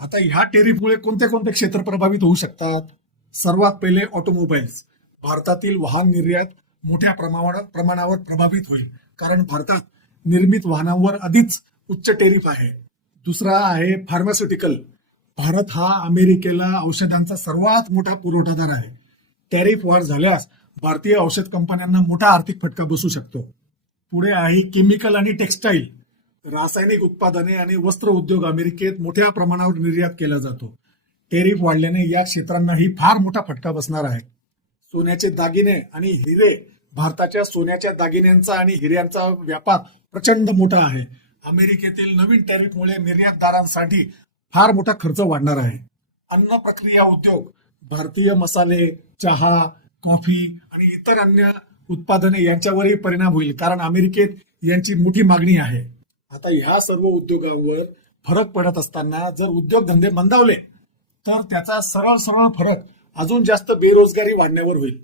आता ह्या टेरिफमुळे कोणते कोणते क्षेत्र प्रभावित होऊ शकतात? सर्वात पहिले ऑटोमोबाईल्स. भारतातील वाहन निर्यात मोठ्या प्रमाणावर प्रभावित होईल, कारण भारतात निर्मित वाहनांवर आधीच उच्च टेरिफ आहे. दुसरा आहे फार्मास्युटिकल. भारत हा अमेरिकेला औषधांचा सर्वात मोठा पुरवठादार आहे. टॅरिफ वाढ झाल्यास भारतीय औषध कंपन्यांना मोठा आर्थिक फटका बसू शकतो. पुढे आहे केमिकल आणि टेक्स्टाईल. रासायनिक उत्पादने आणि वस्त्र उद्योग अमेरिकेत मोठ्या प्रमाणावर निर्यात केला जातो. टेरिफ वाढल्याने या क्षेत्रांनाही फार मोठा फटका बसणार आहे. सोन्याचे दागिने आणि हिरे. भारताच्या सोन्याच्या दागिन्यांचा आणि हिऱ्यांचा व्यापार प्रचंड मोठा आहे. अमेरिकेतील नवीन टॅरिफमुळे निर्यातदारांसाठी फार मोठा खर्च वाढणार आहे. अन्न प्रक्रिया उद्योग. भारतीय मसाले, चहा, कॉफी आणि इतर अन्य उत्पादने यांच्यावरही परिणाम होईल, कारण अमेरिकेत यांची मोठी मागणी आहे. आता ह्या सर्व उद्योगांवर फरक पडत असताना जर उद्योगधंदे मंदावले तर त्याचा सरळ सरळ फरक अजून जास्त बेरोजगारी वाढण्यावर होईल.